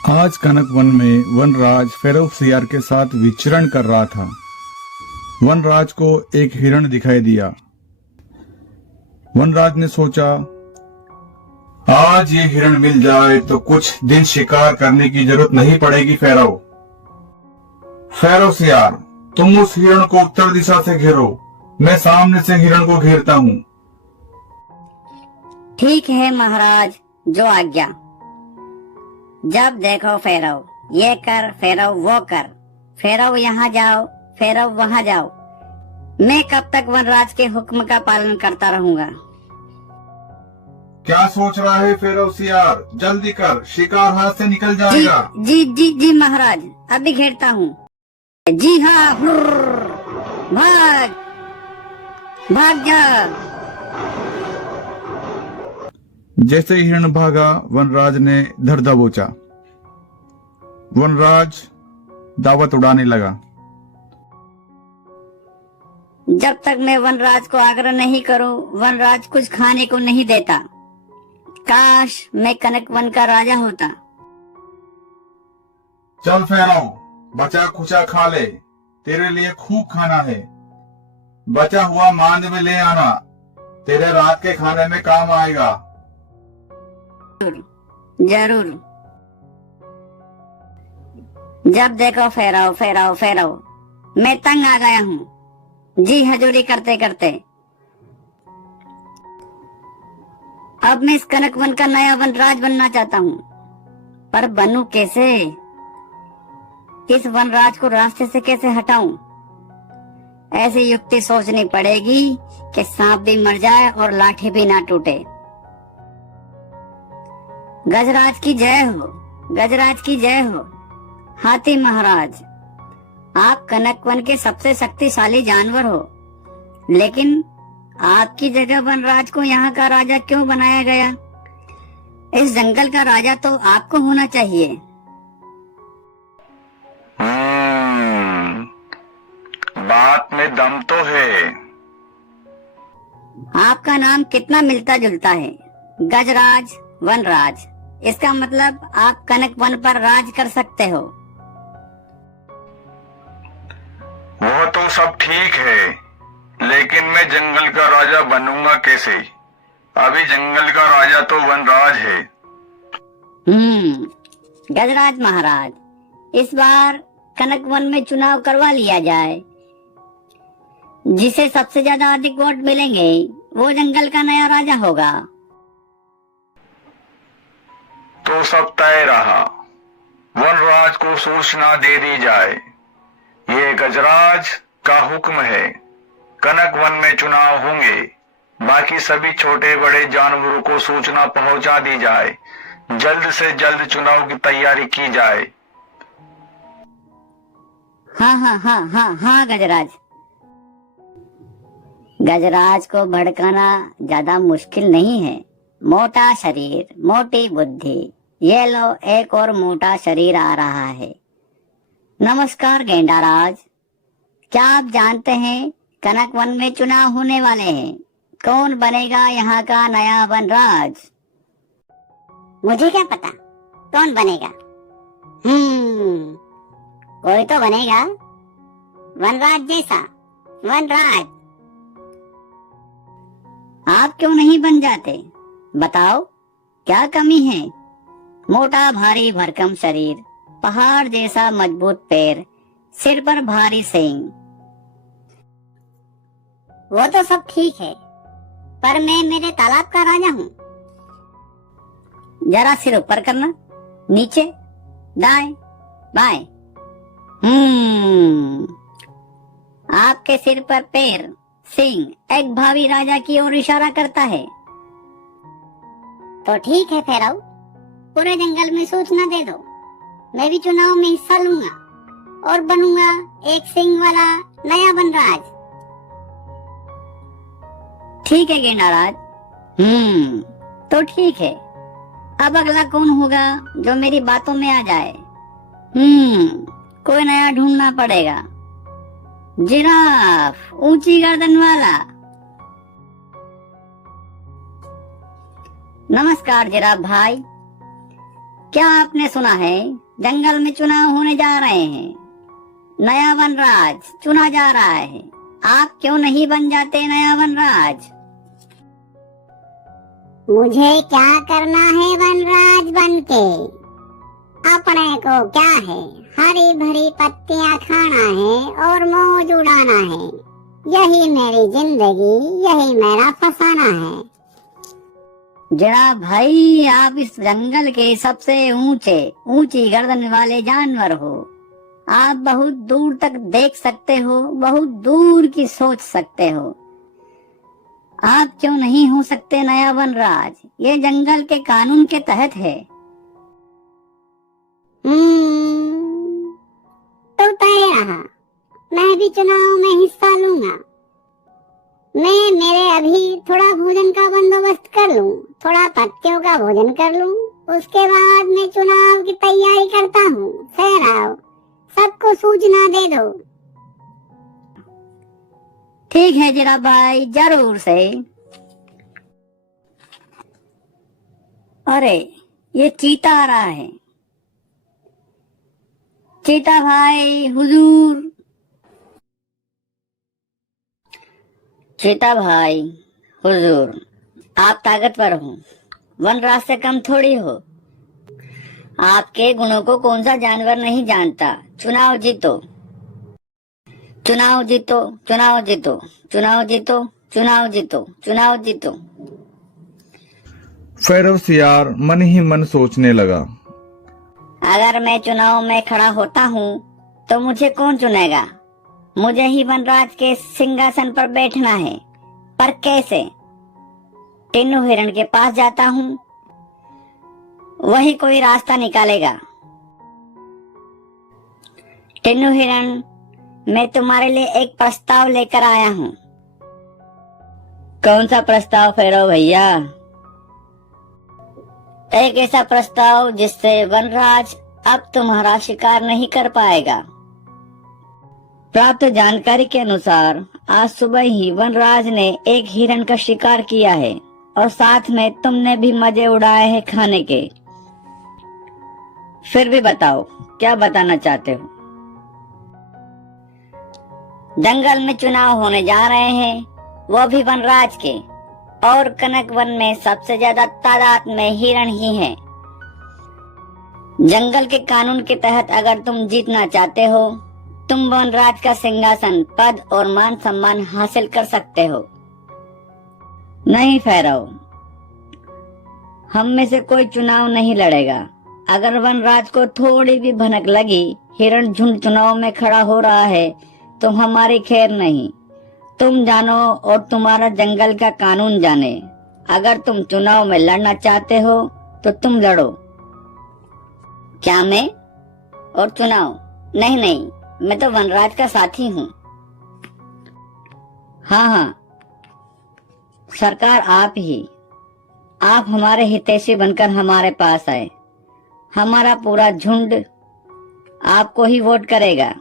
आज कनक वन में वनराज फेरोसियार के साथ विचरण कर रहा था। वनराज को एक हिरण दिखाई दिया। वनराज ने सोचा, आज ये हिरण मिल जाए तो कुछ दिन शिकार करने की जरूरत नहीं पड़ेगी। फेरोसियार, तुम उस हिरण को उत्तर दिशा से घेरो, मैं सामने से हिरण को घेरता हूँ। ठीक है महाराज, जो आज्ञा। जब देखो फेरो, ये कर फेरो, वो कर फेरो, यहाँ जाओ फेरो, वहाँ जाओ। मैं कब तक वनराज के हुक्म का पालन करता रहूंगा। क्या सोच रहा है फेरोसियार? जल्दी कर, शिकार हाथ से निकल जाएगा। जी जी जी जी महाराज, अभी घेरता हूँ। जी हाँ, भाग भाग जा। जैसे ही हिरण भागा, वनराज ने धर दबोचा। वनराज दावत उड़ाने लगा। जब तक मैं वनराज को आग्रह नहीं करूं, वनराज कुछ खाने को नहीं देता। काश मैं कनक वन का राजा होता। चल फेरो, बचा खुचा खा ले, तेरे लिए खूब खाना है। बचा हुआ मांद में ले आना, तेरे रात के खाने में काम आएगा। जरूर। जब देखो फेरो फेरो फेरो, मैं तंग आ गया हूँ जी हजूरी करते करते। अब मैं इस कनक वन का नया वनराज बनना चाहता हूँ, पर बनूं कैसे? इस वनराज को रास्ते से कैसे हटाऊं? ऐसी युक्ति सोचनी पड़ेगी कि सांप भी मर जाए और लाठी भी ना टूटे। गजराज की जय हो, गजराज की जय हो। हाथी महाराज, आप कनक वन के सबसे शक्तिशाली जानवर हो, लेकिन आपकी जगह वनराज को यहाँ का राजा क्यों बनाया गया? इस जंगल का राजा तो आपको होना चाहिए। बात में दम तो है। आपका नाम कितना मिलता जुलता है, गजराज, वनराज। इसका मतलब आप कनक वन पर राज कर सकते हो। वो तो सब ठीक है, लेकिन मैं जंगल का राजा बनूंगा कैसे? अभी जंगल का राजा तो वनराज है। गजराज महाराज, इस बार कनक वन में चुनाव करवा लिया जाए। जिसे सबसे ज्यादा अधिक वोट मिलेंगे, वो जंगल का नया राजा होगा। तो सब तय रहा। वनराज को सूचना दे दी जाए, ये गजराज का हुक्म है। कनक वन में चुनाव होंगे, बाकी सभी छोटे बड़े जानवरों को सूचना पहुंचा दी जाए। जल्द से जल्द चुनाव की तैयारी की जाए। हाँ हाँ हाँ हाँ हाँ गजराज। गजराज को भड़काना ज्यादा मुश्किल नहीं है। मोटा शरीर, मोटी बुद्धि। ये लो, एक और मोटा शरीर आ रहा है। नमस्कार गेंडाराज, क्या आप जानते हैं कनक वन में चुनाव होने वाले हैं? कौन बनेगा यहाँ का नया वनराज? मुझे क्या पता कौन बनेगा। कोई तो बनेगा, वनराज जैसा वनराज। आप क्यों नहीं बन जाते? बताओ, क्या कमी है? मोटा भारी भरकम शरीर, पहाड़ जैसा मजबूत पैर, सिर पर भारी सींग। वो तो सब ठीक है, पर मैं मेरे तालाब का राजा हूँ। जरा सिर ऊपर करना, नीचे, दाएं, बाएं। आपके सिर पर पैर, सींग एक भावी राजा की ओर इशारा करता है। तो ठीक है फेराउ, पूरे जंगल में सूचना दे दो। मैं भी चुनाव में हिस्सा लूंगा और बनूंगा एक सिंग वाला नया वनराज। ठीक है गेंडाराज। तो ठीक है। अब अगला कौन होगा जो मेरी बातों में आ जाए? कोई नया ढूंढना पड़ेगा। जिराफ, ऊंची गर्दन वाला। नमस्कार जिराफ भाई, क्या आपने सुना है जंगल में चुनाव होने जा रहे हैं, नया वनराज चुना जा रहा है। आप क्यों नहीं बन जाते नया वनराज? मुझे क्या करना है वनराज बनके? अपने को क्या है, हरी भरी पत्तियां खाना है और मौज उड़ाना है। यही मेरी जिंदगी, यही मेरा फसाना है। जनाब भाई, आप इस जंगल के सबसे ऊंची गर्दन वाले जानवर हो। आप बहुत दूर तक देख सकते हो, बहुत दूर की सोच सकते हो। आप क्यों नहीं हो सकते नया वनराज? ये जंगल के कानून के तहत है। तो तय रहा, मैं भी चुनाव में हिस्सा लूंगा। मैं मेरे अभी थोड़ा भोजन का बंदोबस्त कर लूं, थोड़ा पत्तियों का भोजन कर लूं, उसके बाद मैं चुनाव की तैयारी करता हूँ। ठहराओ, सबको सूचना दे दो। ठीक है जनाब भाई, जरूर से। अरे ये चीता आ रहा है। चीता भाई हुजूर। चीता भाई हुजूर, आप ताकतवर हो, वनराज से कम थोड़ी हो। आपके गुणों को कौन सा जानवर नहीं जानता। चुनाव जीतो, चुनाव जीतो, चुनाव जीतो, चुनाव जीतो, चुनाव जीतो, चुनाव जीतो। फेरो सियार मन ही मन सोचने लगा, अगर मैं चुनाव में खड़ा होता हूँ तो मुझे कौन चुनेगा? मुझे ही वनराज के सिंहासन पर बैठना है, पर कैसे? टिन्नू हिरण के पास जाता हूँ, वही कोई रास्ता निकालेगा। टिन्नू हिरण, मैं तुम्हारे लिए एक प्रस्ताव लेकर आया हूँ। कौन सा प्रस्ताव फेरो भैया? एक ऐसा प्रस्ताव जिससे वनराज अब तुम्हारा शिकार नहीं कर पाएगा। प्राप्त जानकारी के अनुसार आज सुबह ही वनराज ने एक हिरण का शिकार किया है और साथ में तुमने भी मजे उड़ाए हैं खाने के। फिर भी बताओ, क्या बताना चाहते हो? जंगल में चुनाव होने जा रहे हैं, वो भी वनराज के, और कनक वन में सबसे ज्यादा तादाद में हिरण ही हैं। जंगल के कानून के तहत अगर तुम जीतना चाहते हो, तुम वनराज का सिंहासन, पद और मान सम्मान हासिल कर सकते हो। नहीं फेरो, हम में से कोई चुनाव नहीं लड़ेगा। अगर वनराज को थोड़ी भी भनक लगी हिरण झुंड चुनाव में खड़ा हो रहा है तो हमारी खैर नहीं। तुम जानो और तुम्हारा जंगल का कानून जाने। अगर तुम चुनाव में लड़ना चाहते हो तो तुम लड़ो। क्या मैं? और चुनाव? नहीं नहीं, मैं तो वनराज का साथी हूँ। हाँ, सरकार आप ही। आप हमारे हितैषी बनकर हमारे पास आए। हमारा पूरा झुंड आपको ही वोट करेगा।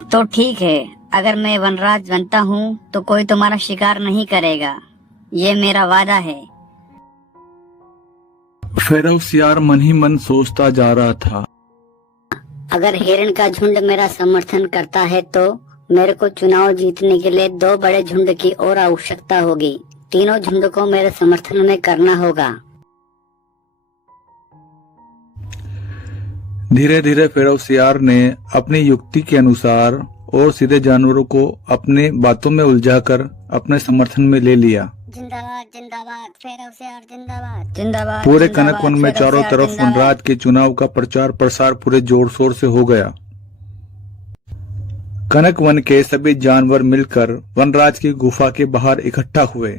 तो ठीक है, अगर मैं वनराज बनता हूँ तो कोई तुम्हारा शिकार नहीं करेगा, ये मेरा वादा है। फेरो सियार मन ही मन सोचता जा रहा था, अगर हिरण का झुंड मेरा समर्थन करता है तो मेरे को चुनाव जीतने के लिए 2 बड़े झुंड की और आवश्यकता होगी। तीनों झुंड को मेरे समर्थन में करना होगा। धीरे धीरे फेरो सियार ने अपनी युक्ति के अनुसार और सीधे जानवरों को अपने बातों में उलझाकर अपने समर्थन में ले लिया। जिंदाबाद जिंदाबाद फेरो सियार, जिंदाबाद जिंदाबाद। पूरे कनक वन में चारों तरफ वनराज के चुनाव का प्रचार प्रसार पूरे जोर शोर से हो गया। कनक वन के सभी जानवर मिलकर वनराज की गुफा के बाहर इकट्ठा हुए।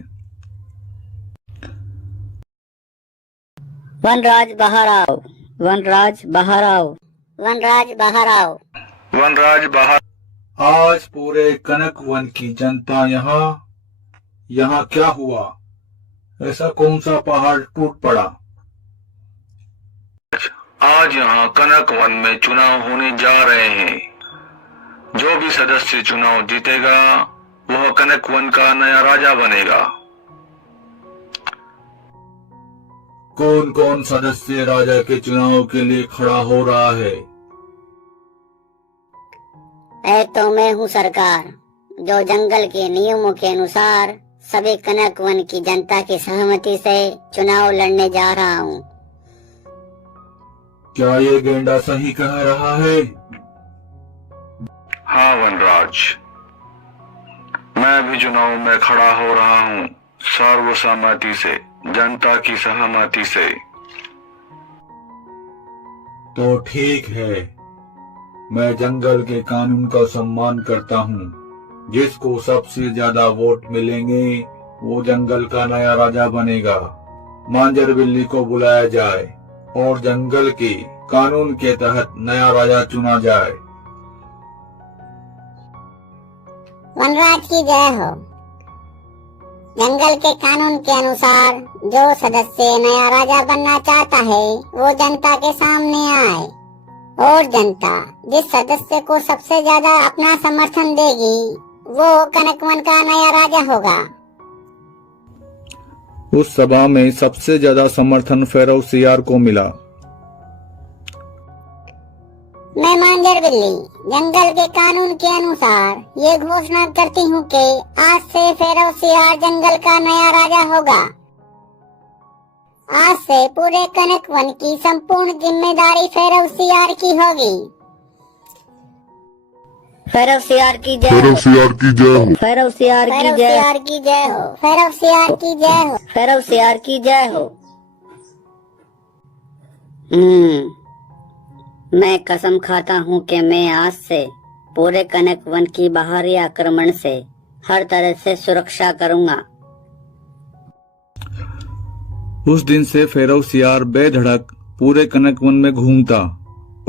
वनराज बाहर आओ, वनराज बाहर आओ, वनराज बाहर आओ, वनराज बाहर। आज पूरे कनक वन की जनता यहाँ क्या हुआ? ऐसा कौन सा पहाड़ टूट पड़ा? आज यहाँ कनक वन में चुनाव होने जा रहे हैं। जो भी सदस्य चुनाव जीतेगा वह कनक वन का नया राजा बनेगा। कौन कौन सदस्य राजा के चुनाव के लिए खड़ा हो रहा है? तो मैं हूँ सरकार, जो जंगल के नियमों के अनुसार सभी कनक वन की जनता की सहमति से चुनाव लड़ने जा रहा हूँ। क्या ये गेंडा सही कह रहा है? हाँ वनराज, मैं भी चुनाव में खड़ा हो रहा हूँ, सर्वसम्मति से, जनता की सहमति से। तो ठीक है, मैं जंगल के कानून का सम्मान करता हूँ। जिसको सबसे ज्यादा वोट मिलेंगे वो जंगल का नया राजा बनेगा। मांजर बिल्ली को बुलाया जाए और जंगल के कानून के तहत नया राजा चुना जाए। वनराज की जय हो। जंगल के कानून के अनुसार जो सदस्य नया राजा बनना चाहता है वो जनता के सामने आए और जनता जिस सदस्य को सबसे ज्यादा अपना समर्थन देगी वो कनकवन का नया राजा होगा। उस सभा में सबसे ज्यादा समर्थन फेरोसियार को मिला। मैं मांजर बिल्ली जंगल के कानून के अनुसार ये घोषणा करती हूँ कि आज से फेरोसियार जंगल का नया राजा होगा। आज से पूरे कनकवन की संपूर्ण जिम्मेदारी फेरोसियार की होगी। फेरोसियार की जय, फेरोसियार की जय हो। फेरोसियार की जय, फेरोसियार की जय हो। फेरोसियार की जय हो। फेरोसियार की जय हो। मैं कसम खाता हूँ कि मैं आज से पूरे कनक वन की बाहरी आक्रमण से हर तरह से सुरक्षा करूंगा। उस दिन से फेरोसियार बेधड़क पूरे कनक वन में घूमता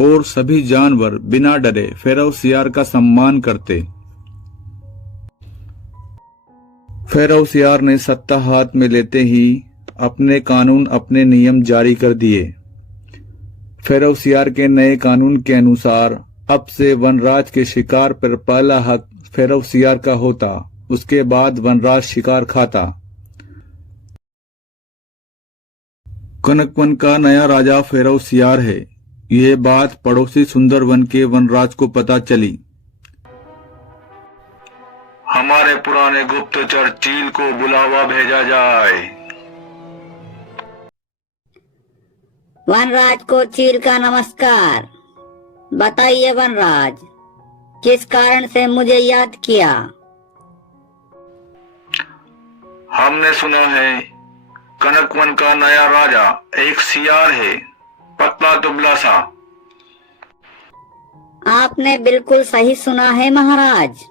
और सभी जानवर बिना डरे फेरोसियार का सम्मान करते। फेरोसियार ने सत्ता हाथ में लेते ही अपने कानून, अपने नियम जारी कर दिए। फेरोसियार के नए कानून के अनुसार अब से वनराज के शिकार पर पहला हक फेरोसियार का होता, उसके बाद वनराज शिकार खाता। कनकवन का नया राजा फेरोसियार है। ये बात पड़ोसी सुंदरवन के वनराज को पता चली। हमारे पुराने गुप्तचर चील को बुलावा भेजा जाए। वनराज को चील का नमस्कार। बताइए वनराज, किस कारण से मुझे याद किया? हमने सुना है कनकवन का नया राजा एक सियार है, पतला दुबला सा। आपने बिल्कुल सही सुना है महाराज।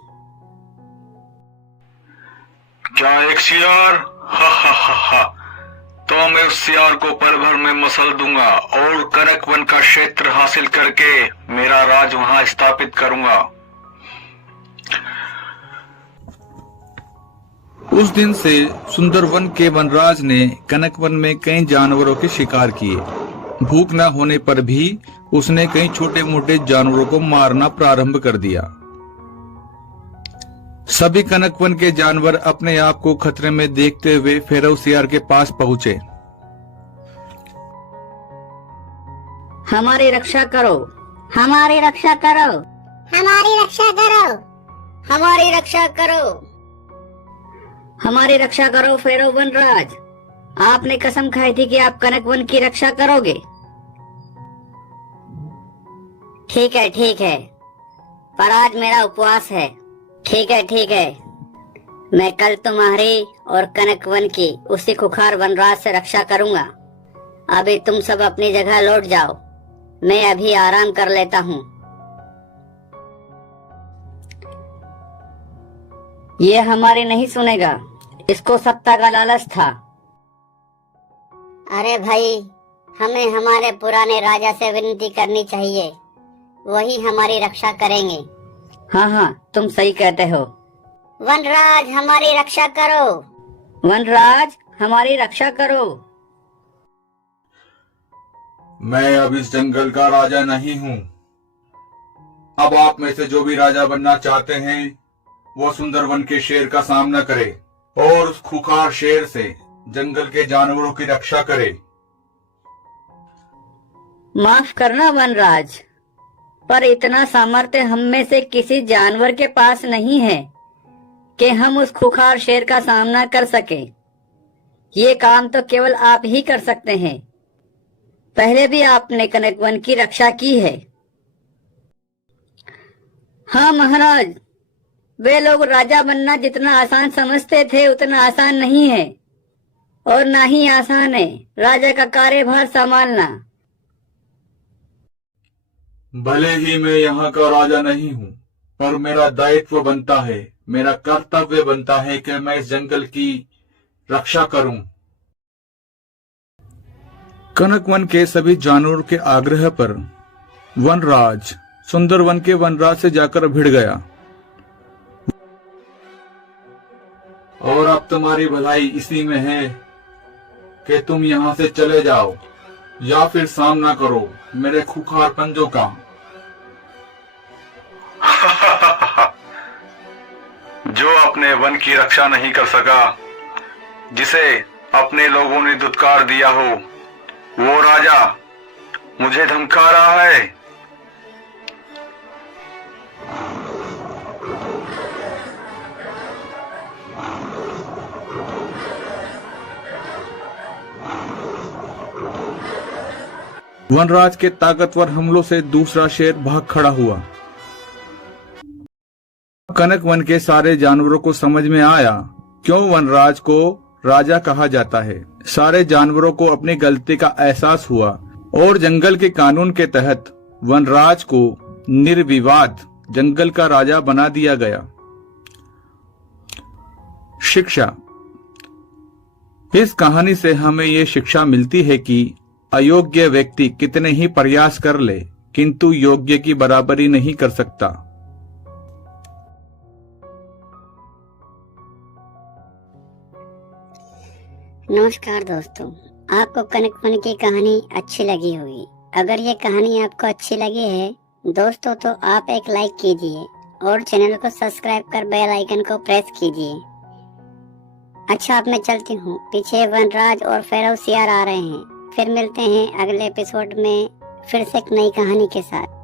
क्या एक सियार? हा हा हा हा। तो मैं उस सियार को पल भर में मसल दूंगा और कनकवन का क्षेत्र हासिल करके मेरा राज वहां स्थापित करूंगा। उस दिन से सुंदरवन के वनराज ने कनकवन में कई जानवरों के शिकार किए। भूख न होने पर भी उसने कई छोटे मोटे जानवरों को मारना प्रारंभ कर दिया। सभी कनकवन के जानवर अपने आप को खतरे में देखते हुए फेरोसियार के पास पहुंचे। हमारी रक्षा करो, हमारी रक्षा करो, हमारी रक्षा करो, हमारी रक्षा करो, हमारी रक्षा करो फेरो वनराज। आपने कसम खाई थी कि आप कनकवन की रक्षा करोगे। ठीक है, पर आज मेरा उपवास है। ठीक है, मैं कल तुम्हारी और कनकवन की उसी खुखार वनराज से रक्षा करूंगा। अभी तुम सब अपनी जगह लौट जाओ, मैं अभी आराम कर लेता हूँ। ये हमारी नहीं सुनेगा, इसको सत्ता का लालच था। अरे भाई, हमें हमारे पुराने राजा से विनती करनी चाहिए, वही हमारी रक्षा करेंगे। हाँ, तुम सही कहते हो। वनराज हमारी रक्षा करो, वनराज हमारी रक्षा करो। मैं अब इस जंगल का राजा नहीं हूँ। अब आप में से जो भी राजा बनना चाहते हैं वो सुंदरवन के शेर का सामना करे और उस खुखार शेर से जंगल के जानवरों की रक्षा करे। माफ करना वनराज, पर इतना सामर्थ्य हम में से किसी जानवर के पास नहीं है कि हम उस खूंखार शेर का सामना कर सके। ये काम तो केवल आप ही कर सकते हैं। पहले भी आपने कनक वन की रक्षा की है। हाँ महाराज, वे लोग राजा बनना जितना आसान समझते थे उतना आसान नहीं है, और ना ही आसान है राजा का कार्यभार संभालना। भले ही मैं यहाँ का राजा नहीं हूँ, पर मेरा दायित्व बनता है, मेरा कर्तव्य बनता है कि मैं इस जंगल की रक्षा करूं। कनक वन के सभी जानवरों के आग्रह पर वनराज सुंदर वन के वनराज से जाकर भिड़ गया। और अब तुम्हारी भलाई इसी में है कि तुम यहाँ से चले जाओ या फिर सामना करो मेरे खूंखार पंजों का। जो अपने वन की रक्षा नहीं कर सका, जिसे अपने लोगों ने धुतकार दिया हो, वो राजा मुझे धमका रहा है। वनराज के ताकतवर हमलों से दूसरा शेर भाग खड़ा हुआ। कनक वन के सारे जानवरों को समझ में आया क्यों वनराज को राजा कहा जाता है। सारे जानवरों को अपनी गलती का एहसास हुआ और जंगल के कानून के तहत वनराज को निर्विवाद जंगल का राजा बना दिया गया। शिक्षा। इस कहानी से हमें ये शिक्षा मिलती है कि अयोग्य व्यक्ति कितने ही प्रयास कर ले, किंतु योग्य की बराबरी नहीं कर सकता। नमस्कार दोस्तों, आपको कनक वन की कहानी अच्छी लगी होगी। अगर ये कहानी आपको अच्छी लगी है दोस्तों, तो आप एक लाइक कीजिए और चैनल को सब्सक्राइब कर बेल आइकन को प्रेस कीजिए। अच्छा, अब मैं चलती हूँ, पीछे वनराज और फेरोसियार आ रहे हैं। फिर मिलते हैं अगले एपिसोड में फिर से एक नई कहानी के साथ।